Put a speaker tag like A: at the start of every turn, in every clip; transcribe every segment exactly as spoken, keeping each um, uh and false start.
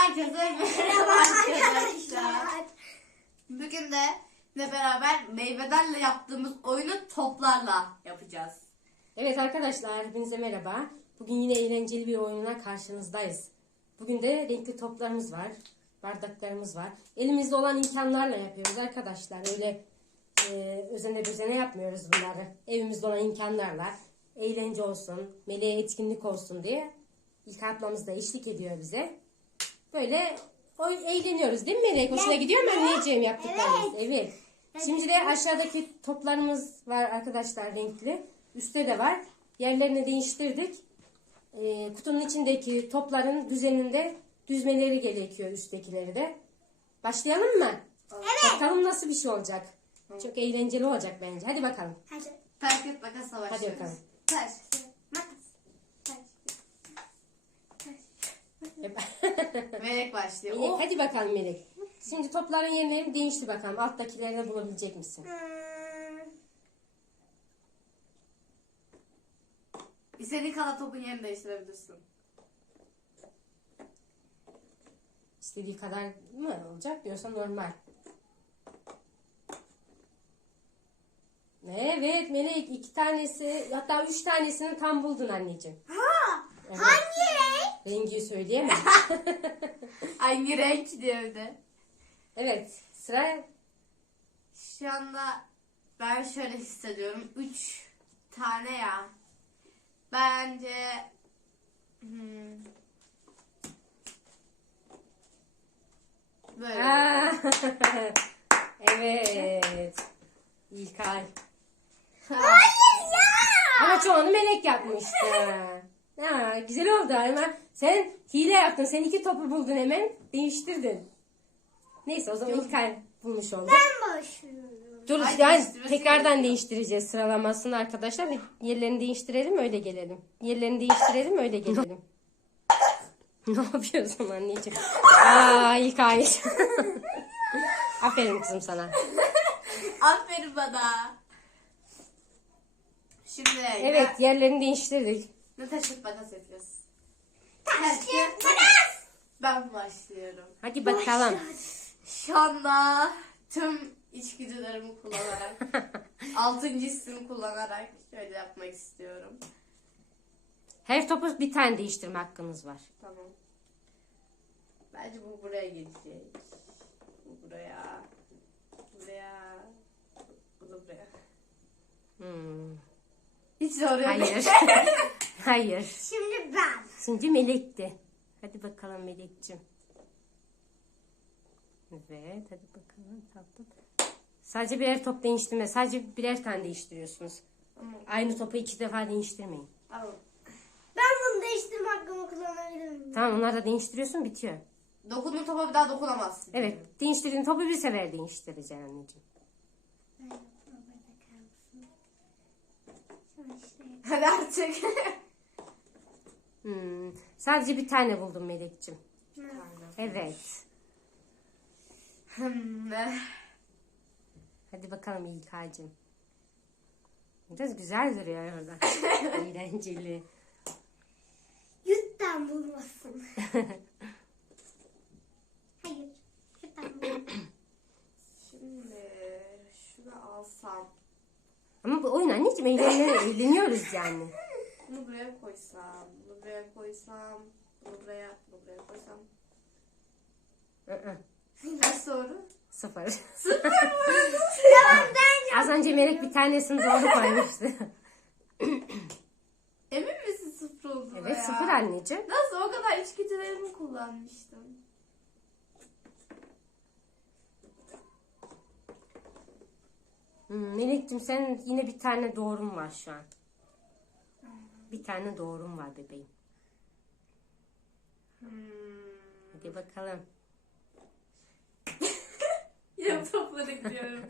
A: Herkese merhaba arkadaşlar. Bugün de ne beraber meyvelerle yaptığımız oyunu toplarla yapacağız.
B: Evet arkadaşlar, hepinize merhaba. Bugün yine eğlenceli bir oyunla karşınızdayız. Bugün de renkli toplarımız var, bardaklarımız var. Elimizde olan imkanlarla yapıyoruz arkadaşlar. Öyle e, özene düzene yapmıyoruz bunları. Evimizde olan imkanlarla eğlence olsun, meleğe etkinlik olsun diye İlk ablamız da eşlik ediyor bize. Böyle oy, eğleniyoruz değil mi Melek? Hoşuna gidiyor mu anneciğim yaptıklarımız? Evet. Evet. Şimdi de aşağıdaki toplarımız var arkadaşlar, renkli. Üstte de var. Yerlerini değiştirdik. Ee, kutunun içindeki topların düzeninde düzmeleri gerekiyor, üsttekileri de. Başlayalım mı?
A: Evet.
B: Bakalım nasıl bir şey olacak. Çok eğlenceli olacak bence. Hadi bakalım.
A: Hadi. Taş et makasla başlıyoruz.
B: Hadi bakalım.
A: Taş makas. Melek başlıyor.
B: Melek,
A: Oh.
B: hadi bakalım Melek. Şimdi topların yerlerini değiştir bakalım. Alttakilerini bulabilecek misin?
A: Hmm. İstediğin kadar topun yerini değiştirebilirsin.
B: İstediği kadar mı olacak diyorsan normal. Evet Melek, iki tanesi, hatta üç tanesini tam buldun anneciğim.
A: Ha,
B: Evet.
A: hangi renk?
B: Rengi söyleyemem.
A: Hangi renk diyor bir de.
B: Evet, sıra.
A: Şu anda ben şöyle hissediyorum. Üç tane ya. Bence hmm, böyle.
B: Aa, evet. İlkay.
A: Hayır ya.
B: Ama çoğunu Melek yapmıştı. Ha, güzel oldu ama sen hile yaptın. Sen iki topu buldun, hemen değiştirdin. Neyse, o zaman İlkay bulmuş oldu.
A: Ben başlıyorum.
B: Dur,
A: Ay,
B: yani
A: değiştirmesi
B: tekrardan
A: gerekiyor.
B: değiştireceğiz sıralamasını arkadaşlar. Yerlerini değiştirelim, öyle gelelim. Yerlerini değiştirelim, öyle gelelim. Ne yapıyorsun anneciğim? Aa, İlkay. Aferin kızım sana.
A: Aferin bana. Şimdi
B: Evet, yerlerini değiştirdik.
A: ne taş kağıt makas yapıyoruz? Taş kağıt makas. Ben başlıyorum.
B: Hadi bakalım.
A: Şu anda tüm içgüdülerimi kullanarak, altıncı hissimi kullanarak şöyle yapmak istiyorum.
B: Her topu bir tane değiştirme hakkınız var.
A: Tamam. Bence bu buraya gelecek. Bu buraya. Buraya. Bu da buraya.
B: Hmm.
A: Hiç zor yok.
B: Hayır. Hayır.
A: Şimdi ben.
B: Şimdi Melek'ti. Hadi bakalım Melek'ciğim. Evet, hadi bakalım tatlım. Sadece birer top değiştirme. Sadece birer tane değiştiriyorsunuz.
A: Tamam.
B: Aynı topu iki defa değiştirmeyin.
A: Tamam. Ben bunu değiştirme hakkımı kullanabilir miyim?
B: Tamam, onları da değiştiriyorsun, bitiyor.
A: Dokunduğun topa bir daha dokunamazsın.
B: Evet, değiştirdiğin topu bir sefer değiştireceksin anneciğim.
A: Hadi artık.
B: Hmm. Sadece bir tane buldum Melek'ciğim. Evet.
A: Hmm.
B: Hadi bakalım İlkay'cığım. Biraz güzel duruyor orada. Eğlenceli.
A: Yüzden bulmasın. Hayır. Yüzden bulmasın. Şimdi şunu alsam.
B: Ama bu oyun anneciğim, eğleniyoruz, eğleniyoruz yani.
A: Bunu buraya koysam. Bunu buraya koysam. Bunu buraya, bunu buraya koysam.
B: Hı-hı.
A: Kaç doğru?
B: Sıfır.
A: Sıfır mı? Tamam ben
B: Az önce Melek bir tanesini doğru koymuştu.
A: Emin misin sıfır oldu
B: Evet,
A: ya?
B: sıfır anneciğim.
A: Nasıl o kadar içgüdülerimi kullanmıştım.
B: Hmm, Melek'cim, sen yine bir tane doğrum var şu an. Bir tane doğrum var bebeğim.
A: Hmm.
B: Hadi bakalım.
A: Yine topladı gidiyorum.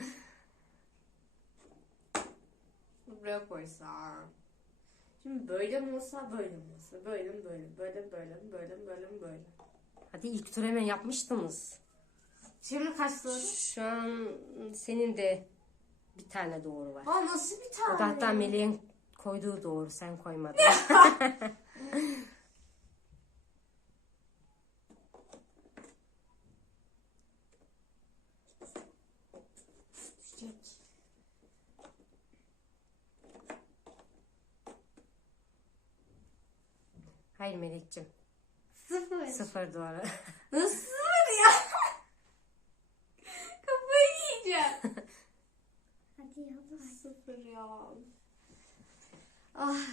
A: Buraya koysam. Şimdi böyle mi olsa, böyle mi olsa, böyle mi böyle, böyle mi böyle mi, böyle mi böyle mi böyle.
B: Hadi, ilk tur hemen yapmıştınız.
A: Şimdi kaç doğru?
B: Şu an senin de bir tane doğru var.
A: Aa, nasıl bir
B: O da
A: tane?
B: hatta Melek'in koyduğu doğru, sen koymadın. Hayır Melek'ciğim.
A: Sıfır.
B: Sıfır doğru.
A: Nasıl sıfır ya? Kafayı yiyeceğim.
C: Hadi yap.
A: Sıfır ya. Ah.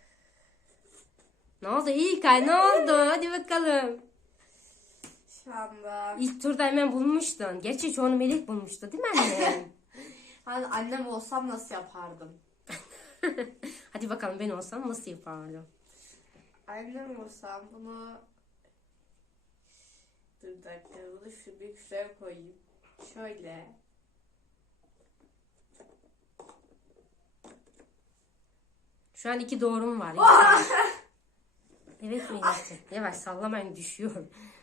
B: Ne oldu İlkay, ne oldu? Hadi bakalım.
A: Şu anda.
B: İlk turda hemen bulmuştun. Gerçi çoğunu Melek bulmuştu değil mi anne?
A: Hani annem olsam nasıl yapardım?
B: Hadi bakalım ben olsam nasıl yapardım?
A: Annem olsam bunu... Dur bir dakika. Bunu şu bir şuraya koyayım. Şöyle.
B: Şu an iki doğrum var. İlkay. Evet Melek'ciğim. Yavaş sallamayın, düşüyor.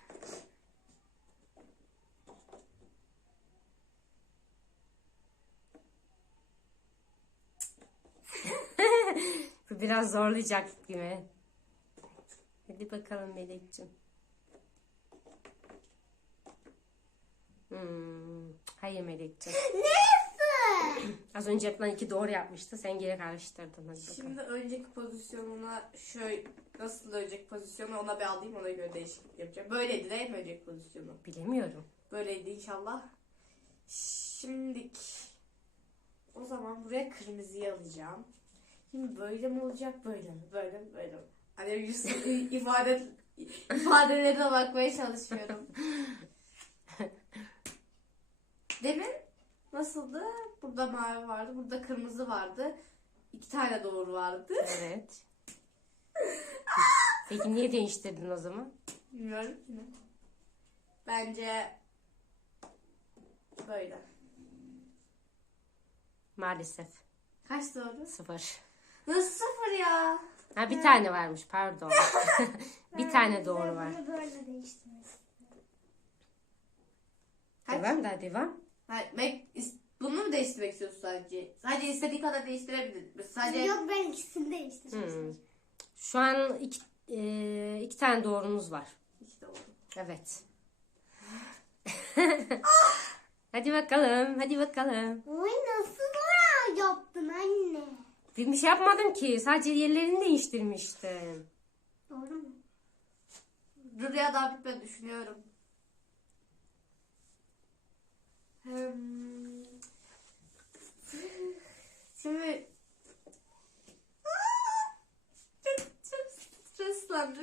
B: Bu biraz zorlayacak gibi. Hadi bakalım Melek'ciğim. Hmm. Hayır Melek'ciğim.
C: Neresi?
B: Az önce yapılan iki doğru yapmıştı. Sen geri karıştırdın. Hadi bakalım.
A: Şimdi önceki pozisyonuna şöyle nasıl önceki pozisyonu ona bir alayım, ona göre değişiklik yapacağım. Böyleydi değil mi önceki pozisyonu?
B: Bilemiyorum.
A: Böyleydi inşallah. Şimdi o zaman buraya kırmızıyı alacağım. Şimdi böyle mi olacak, böyle mi? Böyle mi, böyle mi? Hani yüz ifade ifadelerine bakmaya çalışıyorum. Demin nasıldı? Burada mavi vardı, burada kırmızı vardı. İki tane doğru vardı.
B: Evet. Peki niye değiştirdin o zaman?
A: Bilmiyorum ki ne. Bence böyle.
B: Maalesef.
A: Kaç doğru?
B: Sıfır.
A: Nasıl sıfır ya?
B: Ha bir tane varmış, pardon. Bir tane doğru var.
C: Bunu böyle değiştirmek.
A: Kaç?
B: Devam da devam.
A: Hayır, ben is- bunu mu değiştirmek istiyorsun sadece? Sadece istediğin kadar değiştirebiliriz. Sadece
C: Yok, ben ikisini değiştireceğim.
B: Hmm. Şu an iki, e, iki tane doğrumuz var.
A: işte oldu.
B: Evet. Hadi bakalım, hadi bakalım.
C: Oy, nasıl doğru yaptın anne?
B: Bir şey yapmadım ki. Sadece yerlerini değiştirmiştim.
C: Doğru mu?
A: Dur ya, daha bitmedi, düşünüyorum. Hmm. Şimdi çok, çok streslendim.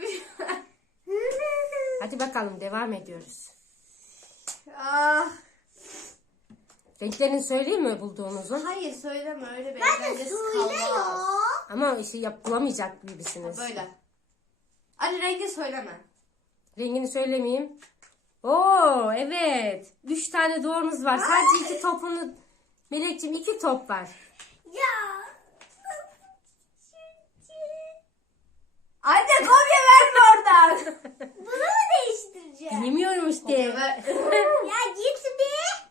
B: Hadi bakalım, devam ediyoruz.
A: ah,
B: Renklerini söyleyeyim mi bulduğunuzu?
A: hayır söyleme, öyle bir
C: Ben de
A: eğlencesi
C: söyle ya.
A: kalmaz.
B: Ama işte yap, bulamayacak gibisiniz.
A: Böyle. Hadi rengi söyleme.
B: Rengini söylemeyeyim. Oo evet. Üç tane doğrumuz var. Sadece iki topunu... Melekciğim iki top var.
C: Ya.
A: Anne kopya verme oradan.
C: Bunu mu değiştireceğim?
B: Bilmiyorum işte.
A: Kopya ver.
C: Ya git bir.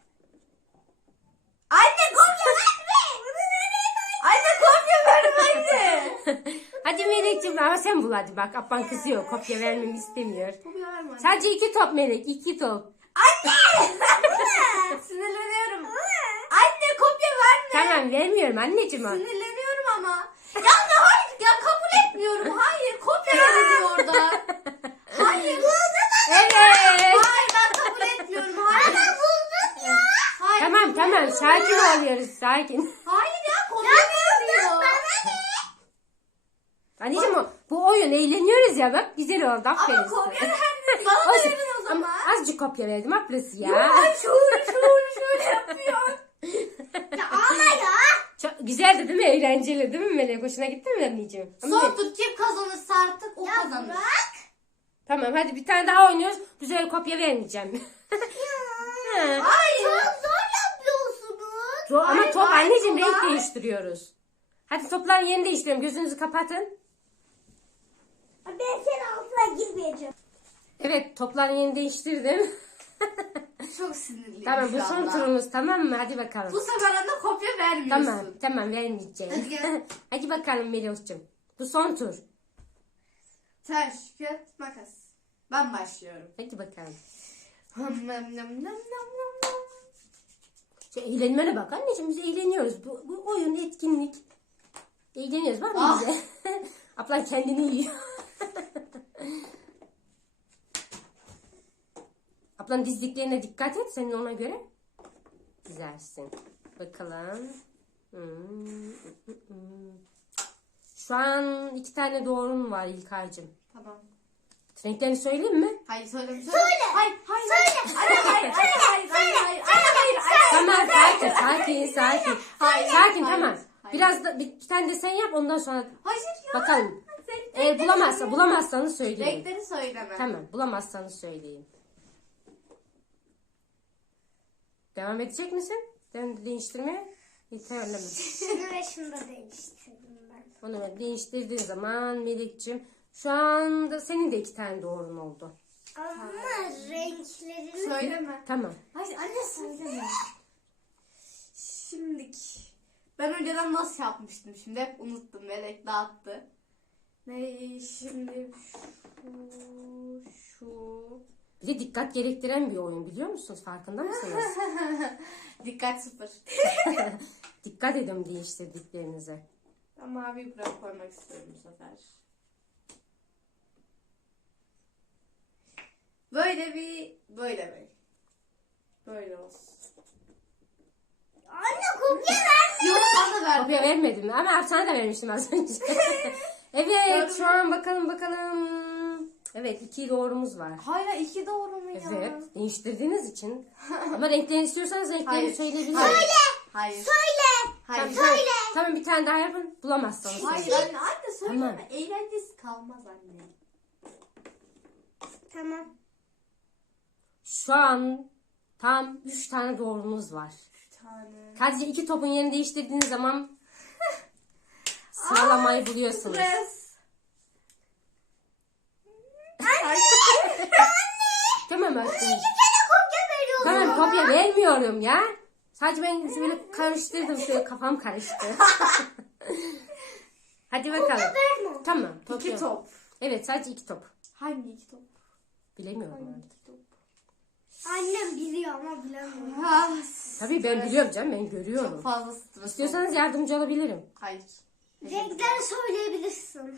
A: Anne kopya verme. Anne kopya verme anne.
B: Hadi Melekciğim ama sen bul hadi bak. Abban kızıyor. Kopya vermemi istemiyor.
A: Kopya verme anne.
B: Sadece iki top Melek. iki top.
A: Sinirleniyorum. Anne kopya verme.
B: Tamam vermiyorum anneciğim.
A: Sinirleniyorum ama. Ya ne hayır ya, kabul etmiyorum. Hayır, kopya verme orada. Hayır.
B: Evet.
A: Hayır, ben kabul etmiyorum. Hayır.
C: Buldun ya.
A: Hayır.
B: Tamam tamam sakin oluyoruz sakin.
A: Hayır ya, kopya vermiyor.
B: Anneciğim o, bu oyun eğleniyoruz ya bak güzel oldu aferin.
A: Ama kopya
B: size.
A: vermiyor. Bana da
B: Olsun.
A: verin o
B: Ama
A: zaman.
B: azıcık kopya verdim ablası ya.
A: Ay şöyle şöyle şöyle yapıyor.
C: Ya ama ya.
B: Çok güzeldi değil mi? Eğlenceli değil mi Melek? Hoşuna gitti mi anneciğim? Ama
A: Son
B: ne-
A: tur kim kazanırsa artık o
C: Ya
A: kazanır.
C: bırak.
B: Tamam hadi bir tane daha oynuyoruz. Bu sefer kopya vermeyeceğim. Ha.
A: Hayır.
C: Çok zor yapıyorsunuz.
B: Zor- ama
A: Hayır,
B: top
A: hayır,
B: anneciğim renk
A: kolay.
B: değiştiriyoruz. Hadi topların yerini değiştirelim. Gözünüzü kapatın.
C: Ben senin altına girmeyeceğim.
B: Evet topların yerini değiştirdim.
A: Çok sinirliyim
B: Tamam bu
A: şu
B: son
A: anda.
B: turumuz tamam mı? Hadi bakalım.
A: Bu sefer anne kopya vermiyorsun.
B: Tamam tamam vermeyeceğim.
A: Hadi gel.
B: Hadi bakalım Meloş'cum. Bu son tur.
A: Taş, kağıt, makas. Ben başlıyorum.
B: Hadi bakalım.
A: Hım, nam, nam, nam, nam, nam, nam.
B: Şu eğlenmene bak anneciğim biz eğleniyoruz. Bu, bu oyun etkinlik. Eğleniyoruz bak
A: Ah.
B: bize. Ablan kendini yiyor. Ablanın dizdiklerine dikkat et. Senin ona göre dizersin. Bakalım. Hmm. Şu an iki tane doğrun var İlkay'cığım.
A: Tamam.
B: Renklerini söyleyeyim mi?
A: Hayır söyle. Söyle.
C: Söyle.
A: Hayır hayır.
C: Söyle.
A: Hayır hayır hayır hayır hayır hayır hayır hayır.
B: Tamam sakin sakin sakin.
A: Hayır,
B: Sakin
A: hayır,
B: tamam.
A: hayır.
B: Biraz da bir iki tane de sen yap ondan sonra
A: Hayır ya.
B: bakalım.
A: Sen-
B: Eğer bulamazsa bulamazsanız söyleyin.
A: Renkleri söyleme.
B: Tamam bulamazsanız söyleyin. Devam edecek misin? Devam değiştirmeye? Yeterli mi?
C: Şunu ve şunu da değiştirdim ben.
B: Onu böyle değiştirdiğin zaman Melek'ciğim şu anda senin de iki tane doğrun oldu.
C: Ama renklerini...
A: Söyleme.
B: Tamam.
A: Hayır anne söyleme. Şimdiki. Ben önceden nasıl yapmıştım şimdi hep unuttum. Melek dağıttı. Ne şimdi şu şu.
B: Bir de dikkat gerektiren bir oyun biliyor musunuz? Farkında mısınız?
A: Dikkat sıfır.
B: Dikkat edin değiştirdiklerinize.
A: Ben mavi bırak koymak istiyorum bu sefer. Böyle bir böyle bir. Böyle olsun.
C: Anne kopya verme.
A: Yok sana da verdim.
B: Kopya vermedim ama sana da vermiştim az önce. Evet şu an bakalım bakalım. Evet iki doğrumuz var.
A: Hayır iki doğru mu ya?
B: Evet değiştirdiğiniz için. Ama renklerini istiyorsanız renklerini
A: Hayır.
B: söyleyebilirim.
A: Hayır. Hayır.
C: Söyle.
A: Hayır.
B: Tamam, tamam bir tane daha yapın bulamazsanız.
A: Hayır
B: söyleyin.
A: anne anne söyleme.
B: Tamam.
A: Eğlencesi kalmaz anne.
C: Tamam.
B: Şu an tam üç tane doğrumuz var.
A: Bir tane.
B: Sadece iki topun yerini değiştirdiğiniz zaman sıralamayı buluyorsunuz.
A: Stres.
B: Tamam Özgür.
C: Gene kopya veriyorsun.
B: Tamam kopya vermiyorum ya. Sadece ben böyle karıştırdım şöyle kafam karıştı. Hadi bakalım.
C: Verme.
B: Tamam. Top
A: İki
B: yok.
A: top.
B: Evet sadece iki top.
A: Hangi iki top?
B: Bilemiyorum
A: Hangi
B: artık.
A: iki top?
C: Annem biliyor ama bilemiyor.
A: Ah,
B: Tabii ben
A: stres.
B: biliyorum canım ben
A: Çok
B: görüyorum.
A: fazla stres.
B: İstiyorsanız
A: oldu.
B: yardımcı olabilirim.
A: Hayır.
C: Renkler söyleyebilirsin.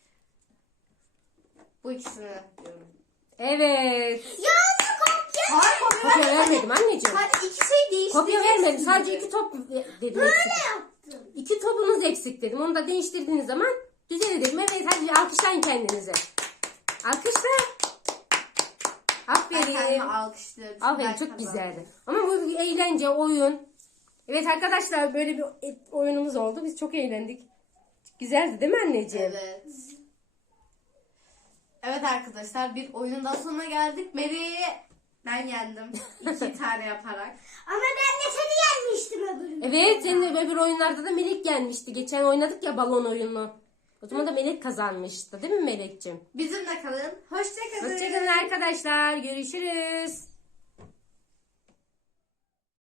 A: Bu ikisini diyorum.
B: Evet.
C: Ya anne kopya.
A: Hayır kopya
B: Kopya
A: vermedim.
B: vermedim anneciğim.
A: Sadece iki şey değiştireceksin.
B: Kopya vermedim. Sadece
A: dedi.
B: iki top dedim
C: Böyle
B: eksik.
C: yaptım.
B: İki topunuz eksik dedim. Onu da değiştirdiğiniz zaman düzen dedim. Evet hadi alkışlayın kendinize. Alkışla.
A: Ben kendimi
B: Aferin.
A: alkışlıyorum.
B: Aferin
A: Ben
B: çok
A: kazandım.
B: güzeldi. Ama bu bir eğlence, oyun. Evet arkadaşlar böyle bir oyunumuz oldu. Biz çok eğlendik. Güzeldi değil mi anneciğim?
A: Evet. Evet arkadaşlar bir oyunun daha sonuna geldik. Meri'yi ben yendim. İki tane yaparak.
C: Ama ben de seni yenmiştim öbüründe.
B: Evet senin de öbür oyunlarda da Melek gelmişti. Geçen oynadık ya balon oyunu. O zaman da Melek kazanmıştı değil mi Melek'ciğim?
A: Bizimle kalın. Hoşçakalın.
B: Hoşçakalın arkadaşlar. Görüşürüz.